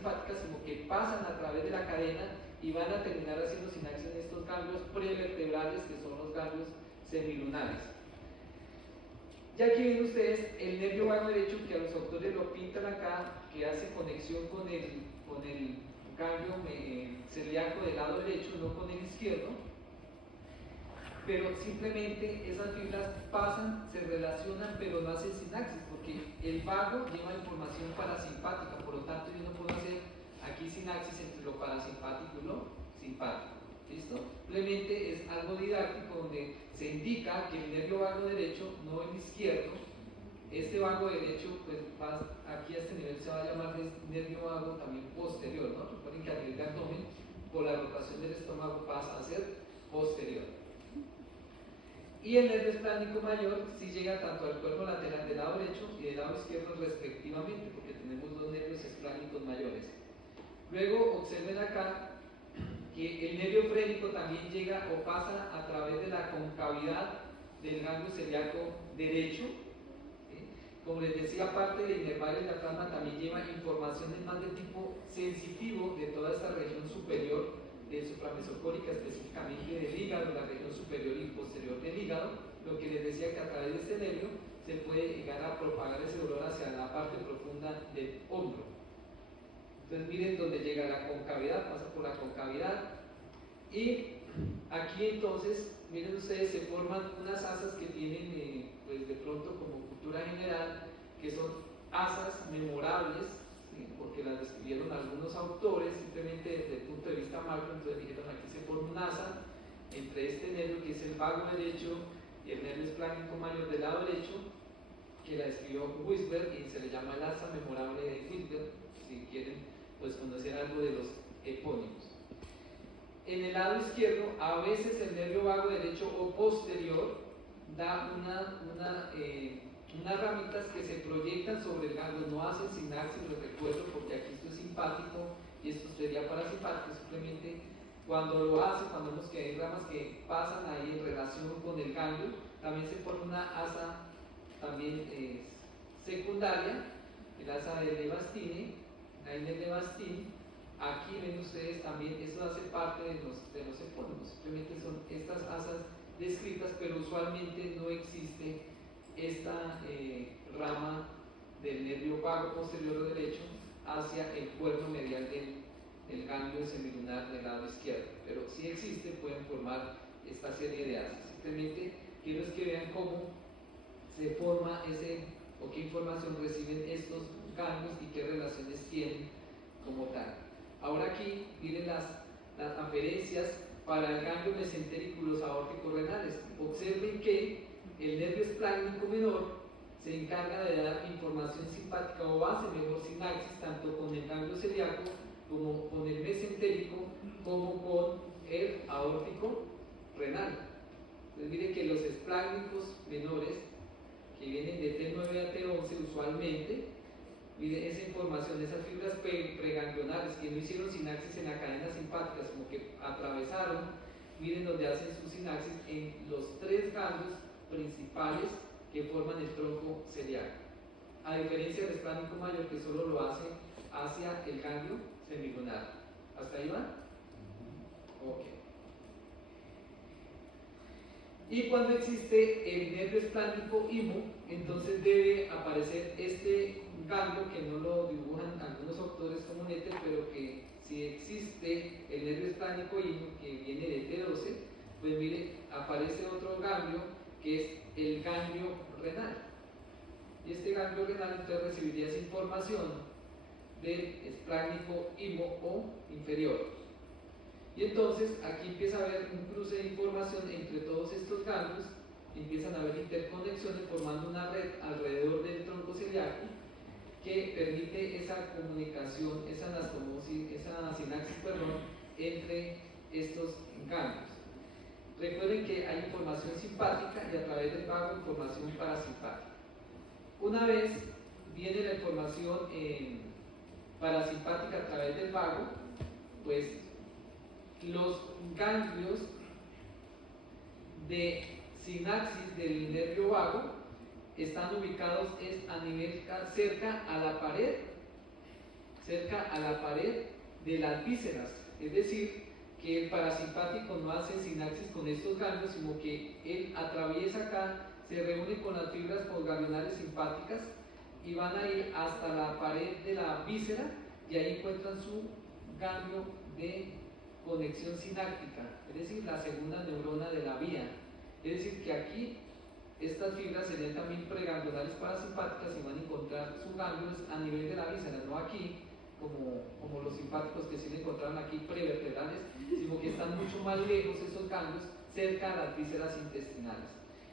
simpáticas, como que pasan a través de la cadena y van a terminar haciendo sinapsis en estos ganglios prevertebrales, que son los ganglios semilunares. Ya aquí ven ustedes el nervio vago derecho, que a los autores lo pintan acá, que hace conexión con el ganglio celíaco del lado derecho, no con el izquierdo, pero simplemente esas fibras pasan, se relacionan, pero no hacen sinapsis, porque el vago lleva información parasimpática, por lo tanto yo no puedo hacer aquí sinapsis entre lo parasimpático y lo simpático. ¿Listo? Simplemente es algo didáctico donde se indica que el nervio vago derecho, no el izquierdo, este vago derecho, pues aquí a este nivel se va a llamar nervio vago también posterior, ¿no? Recuerden que a nivel de abdomen, por la rotación del estómago pasa a ser posterior. Y el nervio esplánico mayor sí llega tanto al cuerpo lateral del lado derecho y del lado izquierdo respectivamente, porque tenemos dos nervios esplánicos mayores. Luego observen acá que el nervio frénico también llega o pasa a través de la concavidad del ganglio celíaco derecho. Como les decía, aparte de inervar el diafragma, también lleva informaciones más de tipo sensitivo de toda esta región superior supramesocólica, específicamente del hígado, la región superior y posterior del hígado. Lo que les decía, que a través de este nervio se puede llegar a propagar ese dolor hacia la parte profunda del hombro. Entonces miren dónde llega la concavidad, pasa por la concavidad, y aquí entonces, miren ustedes, se forman unas asas que tienen, pues de pronto como cultura general, que son asas memorables, ¿sí? Porque las describieron algunos autores simplemente desde el punto de vista macro. Entonces dijeron, aquí se forma un asa entre este nervio que es el vago derecho y el nervio esplánico mayor del lado derecho, que la describió Wisberg y se le llama el asa memorable de Wisberg, si quieren pues conocer algo de los epónimos. En el lado izquierdo, a veces el nervio vago derecho o posterior da unas ramitas que se proyectan sobre el ganglio, no hacen sinapsis, les recuerdo, porque aquí esto es simpático y esto sería parasimpático. Simplemente cuando lo hace, cuando vemos que hay ramas que pasan ahí en relación con el ganglio, también se forma una asa también secundaria, el asa de Levastine, la de Levastine. Aquí ven ustedes también, eso hace parte de los epónimos, simplemente son estas asas descritas, pero usualmente no existe esta rama del nervio vago posterior o derecho hacia el cuerno medial del ganglio semilunar del lado izquierdo, pero si existe, pueden formar esta serie de asas. Simplemente quiero es que vean cómo se forma o qué información reciben estos ganglios y qué relaciones tienen como tal. Ahora aquí miren las aferencias para el ganglio mesentériculos aórticos renales. Observen que el nervio esplánico menor se encarga de dar información simpática o hace mejor sinapsis tanto con el ganglio celíaco como con el mesentérico como con el aórtico renal. Entonces miren que los esplánicos menores, que vienen de T9 a T11 usualmente, miren esa información, esas fibras preganglionales que no hicieron sinapsis en la cadena simpática, como que atravesaron, miren donde hacen su sinapsis en los tres ganglios principales que forman el tronco celíaco, a diferencia del esplánico mayor, que solo lo hace hacia el ganglio semilunar. ¿Hasta ahí va? Ok. Y cuando existe el nervio esplánico IMO, entonces debe aparecer este ganglio, que no lo dibujan algunos autores como Netter, pero que si existe el nervio esplánico IMO, que viene de T12, pues mire, aparece otro ganglio que es el ganglio renal. Y este ganglio renal entonces recibiría esa información del esplánico IMO o inferior. Y entonces aquí empieza a haber un cruce de información entre todos estos ganglios, empiezan a haber interconexiones formando una red alrededor del tronco celíaco que permite esa comunicación, esa anastomosis, esa sinapsis, entre estos ganglios. Recuerden que hay información simpática y a través del vago información parasimpática. Una vez viene la información parasimpática a través del vago, pues los ganglios de sinapsis del nervio vago están ubicados a nivel cerca a la pared cerca a la pared de las vísceras, es decir, que el parasimpático no hace sinapsis con estos ganglios, sino que él atraviesa acá, se reúne con las fibras postganglionales simpáticas y van a ir hasta la pared de la víscera y ahí encuentran su ganglio de conexión sináptica, es decir, la segunda neurona de la vía. Es decir, que aquí estas fibras serían también preganglionales parasimpáticas y van a encontrar sus ganglios a nivel de la víscera, no aquí, como los simpáticos que sí le encontraron aquí prevertebrales, sino que están mucho más lejos esos ganglios, cerca a las vísceras intestinales.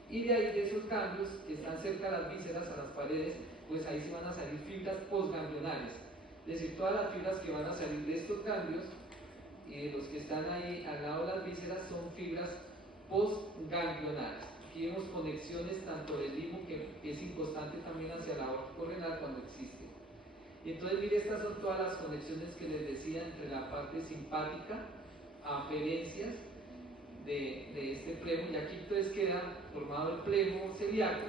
Y de ahí, de esos ganglios que están cerca a las vísceras, a las paredes, pues ahí sí van a salir fibras postganglionales. Es decir, todas las fibras que van a salir de estos ganglios, los que están ahí al lado de las vísceras, son fibras postganglionales. Aquí vemos conexiones tanto del limo, que es inconstante también hacia la aórtico renal cuando existe. Y entonces, mire, estas son todas las conexiones que les decía entre la parte simpática, aferencias de este plemo, y aquí entonces queda formado el plemo celíaco,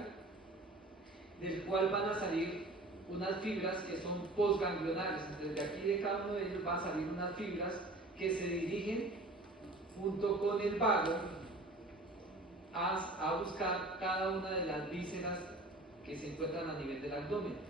del cual van a salir unas fibras que son postganglionales. Entonces, de aquí de cada uno de ellos van a salir unas fibras que se dirigen junto con el vago a buscar cada una de las vísceras que se encuentran a nivel del abdomen.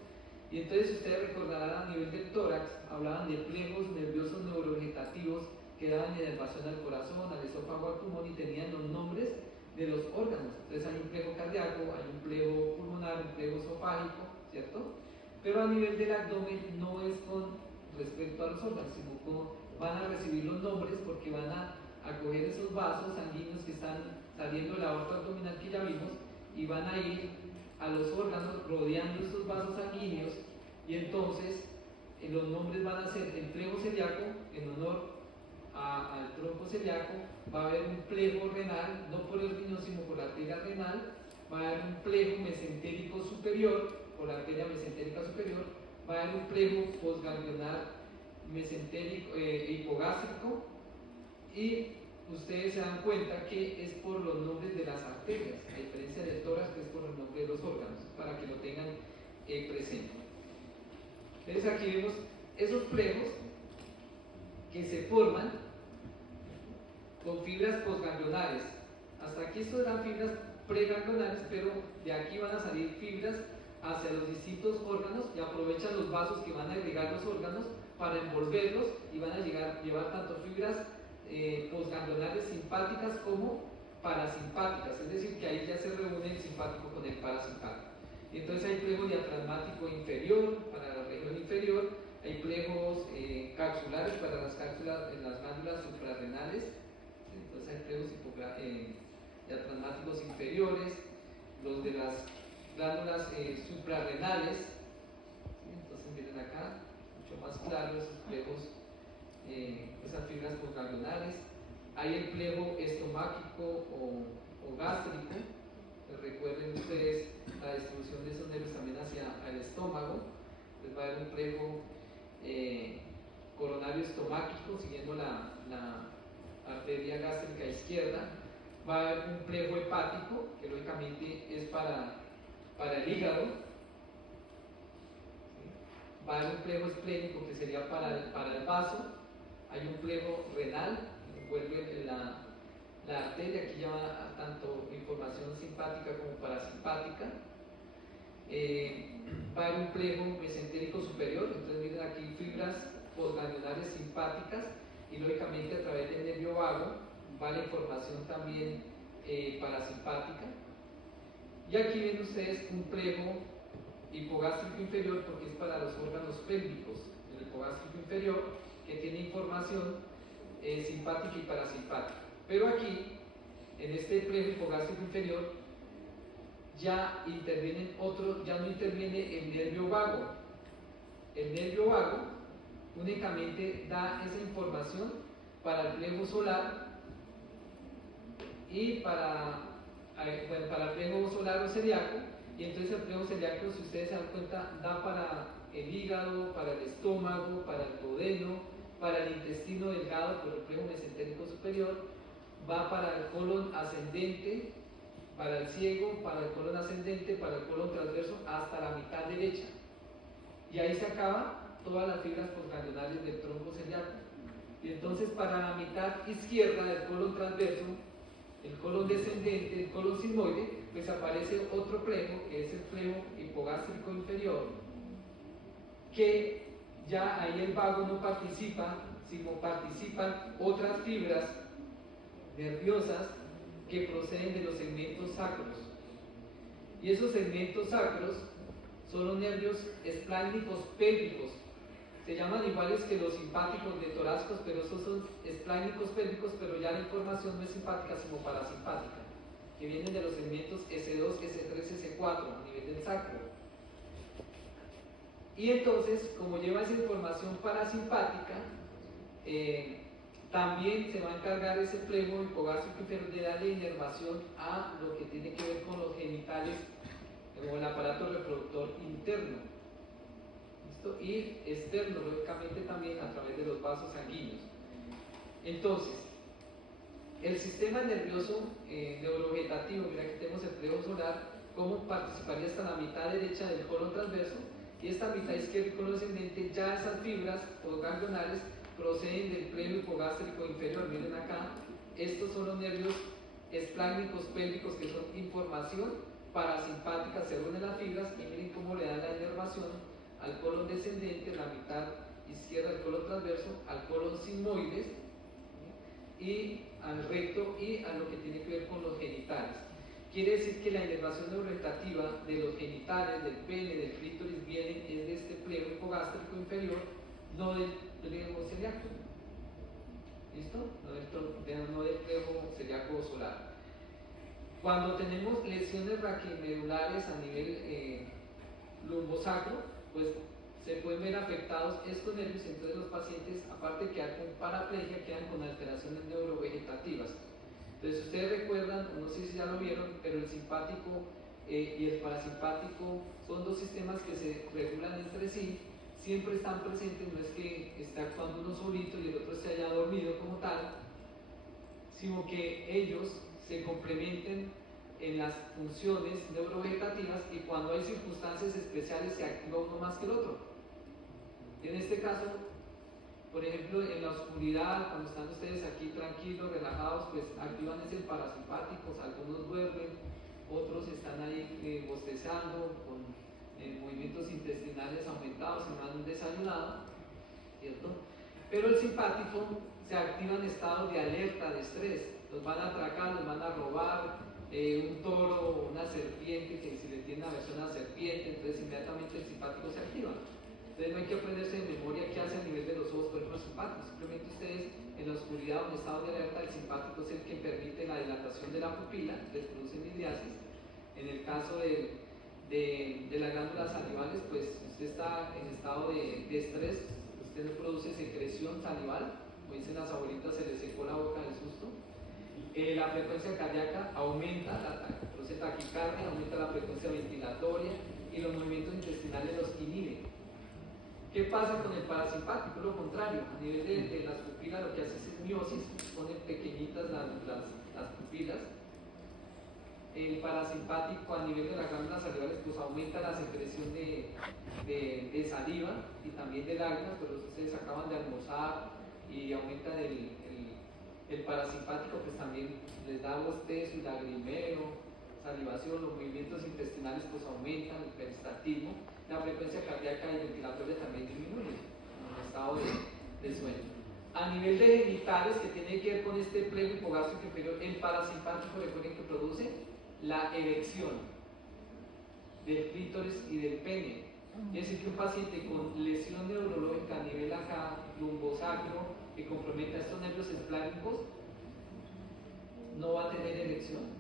Y entonces ustedes recordarán, a nivel del tórax hablaban de plegos nerviosos neurovegetativos que daban inervación al corazón, al esófago, al pulmón, y tenían los nombres de los órganos. Entonces hay un plego cardíaco, hay un plego pulmonar, un plego esofágico, ¿cierto? Pero a nivel del abdomen no es con respecto a los órganos, sino van a recibir los nombres porque van a coger esos vasos sanguíneos que están saliendo de la aorta abdominal que ya vimos y van a ir a los órganos rodeando estos vasos sanguíneos, y entonces los nombres van a ser el plego celíaco en honor al tronco celíaco, va a haber un plego renal, no por el riñón sino por la arteria renal, va a haber un plego mesentérico superior por la arteria mesentérica superior, va a haber un plego postganglionar mesentérico hipogástrico, y ustedes se dan cuenta que es por los nombres de las arterias, a diferencia del tórax, que es por el nombre de los órganos, para que lo tengan presente. Entonces aquí vemos esos plegos que se forman con fibras postganglionares. Hasta aquí esto eran fibras preganglionares, pero de aquí van a salir fibras hacia los distintos órganos y aprovechan los vasos que van a irrigar los órganos para envolverlos, y van a llevar tanto fibras postganglionares simpáticas como parasimpáticas, es decir, que ahí ya se reúne el simpático con el parasimpático. Y entonces hay plego diafragmático inferior para la región inferior, hay plegos capsulares para las cápsulas en las glándulas suprarrenales, entonces hay plegos diafragmáticos inferiores, los de las glándulas suprarrenales, ¿sí? Entonces miren acá, mucho más claro esos plegos, esas fibras postganglionares. Hay el plego estomáquico o gástrico. Recuerden ustedes la distribución de esos nervios también hacia el estómago. Entonces va a haber un plego coronario estomáquico siguiendo la arteria gástrica izquierda. Va a haber un plego hepático, que lógicamente es para el hígado. ¿Sí? Va a haber un plego esplénico, que sería para el vaso. Hay un plego renal, que envuelve la arteria, aquí lleva tanto información simpática como parasimpática. Va a haber un plego mesentérico superior, entonces miren aquí fibras postganglionares simpáticas, y lógicamente a través del nervio vago va la información también parasimpática. Y aquí ven ustedes un plego hipogástrico inferior, porque es para los órganos pélvicos, el hipogástrico inferior, que tiene información simpática y parasimpática. Pero aquí, en este plego hipogástrico inferior, ya intervienen otros, ya no interviene el nervio vago. El nervio vago únicamente da esa información para el plego solar y para el plego solar o celíaco, y entonces el plego celíaco, si ustedes se dan cuenta, da para el hígado, para el estómago, para el duodeno, para el intestino delgado por el plego mesentérico superior, va para el colon ascendente, para el ciego, para el colon ascendente, para el colon transverso, hasta la mitad derecha. Y ahí se acaba todas las fibras postganglionales del tronco celíaco. Y entonces para la mitad izquierda del colon transverso, el colon descendente, el colon sigmoide, pues aparece otro plego, que es el plego hipogástrico inferior, que ya ahí el vago no participa, sino participan otras fibras nerviosas que proceden de los segmentos sacros. Y esos segmentos sacros son los nervios esplánicos pélvicos. Se llaman iguales que los simpáticos de torácicos, pero esos son esplánicos pélvicos, pero ya la información no es simpática sino parasimpática, que vienen de los segmentos S2, S3, S4 a nivel del sacro. Y entonces, como lleva esa información parasimpática, también se va a encargar ese plego hipogástrico inferior de darle inervación a lo que tiene que ver con los genitales o el aparato reproductor interno. ¿Listo? Y externo, lógicamente, también a través de los vasos sanguíneos. Entonces, el sistema nervioso neurovegetativo, mira aquí tenemos el plego solar, cómo participaría hasta la mitad derecha del colon transverso, y esta mitad izquierda y colon ascendente, ya esas fibras postganglionales proceden del plego hipogástrico inferior. Miren acá, estos son los nervios esplánicos pélvicos, que son información parasimpática según de las fibras, y miren cómo le dan la inervación al colon descendente, la mitad izquierda del colon transverso, al colon sigmoides, y al recto y a lo que tiene que ver con los genitales. Quiere decir que la inervación neurovegetativa de los genitales, del pene, del clítoris, viene es de este plego hipogástrico inferior, no del plego celíaco. ¿Listo? No del plego celíaco solar. Cuando tenemos lesiones raquimedulares a nivel lumbosacro, pues se pueden ver afectados estos nervios. Entonces los pacientes, aparte de quedar con paraplegia, quedan con alteraciones neurovegetativas. Entonces ustedes recuerdan, no sé si ya lo vieron, pero el simpático y el parasimpático son dos sistemas que se regulan entre sí, siempre están presentes, no es que esté actuando uno solito y el otro se haya dormido como tal, sino que ellos se complementen en las funciones neurovegetativas, y cuando hay circunstancias especiales se activa uno más que el otro. En este caso, por ejemplo, en la oscuridad, cuando están ustedes aquí tranquilos, relajados, pues activan ese parasimpáticos, algunos duermen, otros están ahí bostezando, con movimientos intestinales aumentados, se han desayunado, ¿cierto? Pero el simpático se activa en estados de alerta, de estrés, los van a atracar, los van a robar, un toro o una serpiente, que si le tiene aversión a la serpiente, entonces inmediatamente el simpático se activa. Entonces no hay que aprenderse de memoria qué hace a nivel de los ojos, por ejemplo, el simpático. Simplemente ustedes en la oscuridad o en estado de alerta, el simpático es el que permite la dilatación de la pupila, les produce miliasis. En el caso de las glándulas salivales, pues usted está en estado de estrés, usted no produce secreción salival, como dicen las abuelitas, se les secó la boca del susto. La frecuencia cardíaca aumenta, produce taquicardia, aumenta la frecuencia ventilatoria, y los movimientos intestinales los inhiben. ¿Qué pasa con el parasimpático? Lo contrario, a nivel de las pupilas lo que hace es miosis, ponen pequeñitas las pupilas. El parasimpático a nivel de las glándulas salivales pues aumenta la secreción de saliva y también de lágrimas, pero ustedes acaban de almorzar y aumenta el parasimpático, pues también les da bostezo y lagrimeo, salivación, los movimientos intestinales pues aumentan, el peristaltismo, la frecuencia cardíaca y ventilatoria también disminuye en el estado de sueño. A nivel de genitales, que tiene que ver con este plego hipogástrico inferior, el parasimpático, recuerden que produce la erección del clítoris y del pene. Es decir, que un paciente con lesión neurológica a nivel acá, lumbosacro, que comprometa estos nervios esplánicos, no va a tener erección.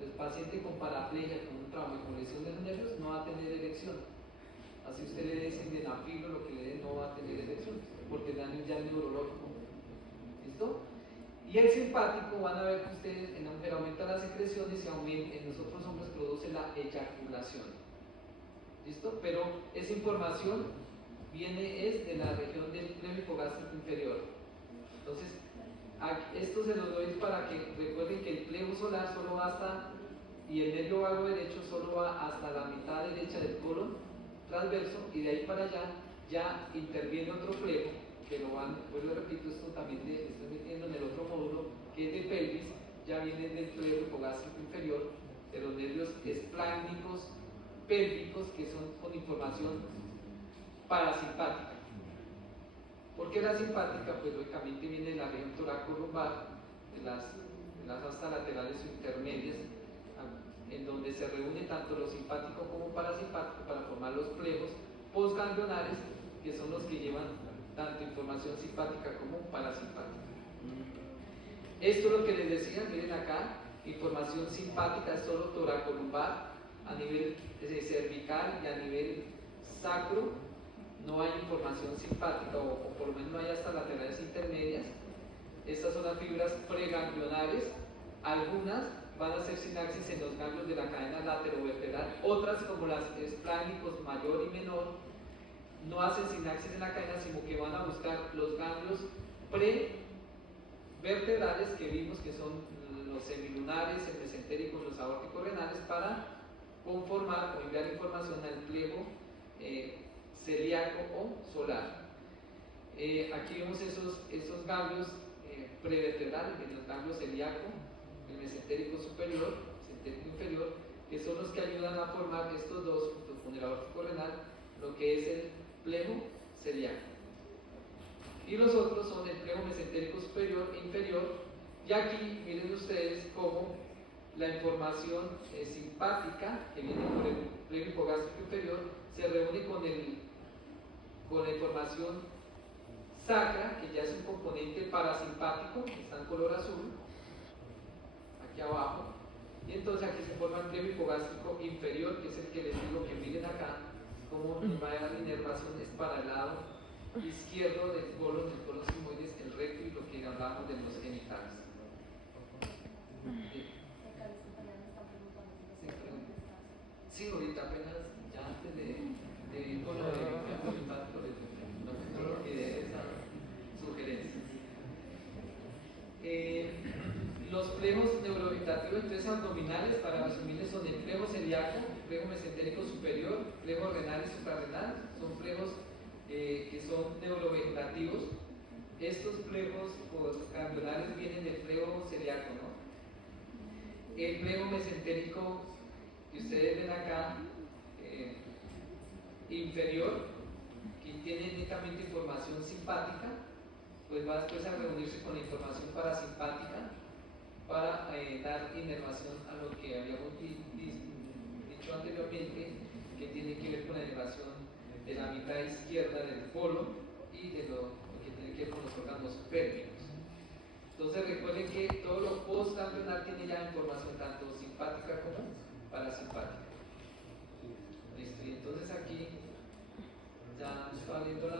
El paciente con paraplegia, con un trauma y con lesión de los nervios, no va a tener erección. Así usted le dé sildenafil o lo que le dé, no va a tener erección, porque el daño ya es neurológico. ¿Listo? Y el simpático, van a ver que ustedes en la mujer aumenta las secreciones y en los otros hombres produce la eyaculación. ¿Listo? Pero esa información es de la región del plego hipogástrico inferior. Entonces, esto se los doy para que recuerden que el plego solar solo va hasta, y el nervio vago derecho solo va hasta la mitad derecha del colon transverso, y de ahí para allá ya interviene otro plejo, que lo van, pues lo repito, esto también estoy metiendo en el otro módulo, que es de pelvis, ya viene del plejo hipogástrico inferior, de los nervios espláncnicos pélvicos, que son con información parasimpática. ¿Por qué la simpática? Pues lógicamente viene de la región toracolumbar, de las astas laterales o intermedias, en donde se reúne tanto lo simpático como parasimpático para formar los plejos postganglionares, que son los que llevan tanto información simpática como parasimpática. Esto es lo que les decía, miren acá, información simpática es solo toracolumbar, a nivel cervical y a nivel sacro no hay información simpática, o por lo menos no hay hasta laterales intermedias. Estas son las fibras preganglionares, algunas van a hacer sinapsis en los ganglios de la cadena laterovertebral, otras como las espláncnicos mayor y menor no hacen sinapsis en la cadena, sino que van a buscar los ganglios prevertebrales que vimos que son los semilunares, el mesentérico, los aórticos renales, para conformar o enviar información al plejo celíaco o solar. Aquí vemos esos ganglios prevertebrales, el ganglio celíaco, el mesentérico superior, mesentérico inferior, que son los que ayudan a formar estos dos, junto con el aórtico renal, lo que es el plejo celíaco. Y los otros son el plejo mesentérico superior e inferior, y aquí miren ustedes cómo la información simpática que viene por el plejo hipogástrico inferior se reúne con la información sacra, que ya es un componente parasimpático, que está en color azul, aquí abajo, y entonces aquí se forma el plejo hipogástrico inferior, que es el que les digo que miren acá, como va a dar la inervación es para el lado izquierdo del colon sigmoides, el recto, y lo que hablamos de los genitales. Sí, ahorita apenas, ya antes de ir con lo de campo linfático, no lo olvidé de esa sugerencia. Los plejos neurovegetativos, entonces abdominales, para resumirles, son el plejo celíaco, el plejo mesentérico superior, plejo renal y suprarrenal, son plejos que son neurovegetativos. Estos plejos postganglionares vienen del plejo celíaco, ¿no? El plejo mesentérico que ustedes ven acá, inferior, que tiene netamente información simpática, pues va después a reunirse con la información parasimpática para dar inervación a lo que habíamos dicho anteriormente, que tiene que ver con la inervación de la mitad izquierda del polo y de lo que tiene que ver con los órganos pélvicos. Entonces recuerden que todo lo postganglionar tiene ya información tanto simpática como parasimpática. Listo, y entonces aquí ya está viendo la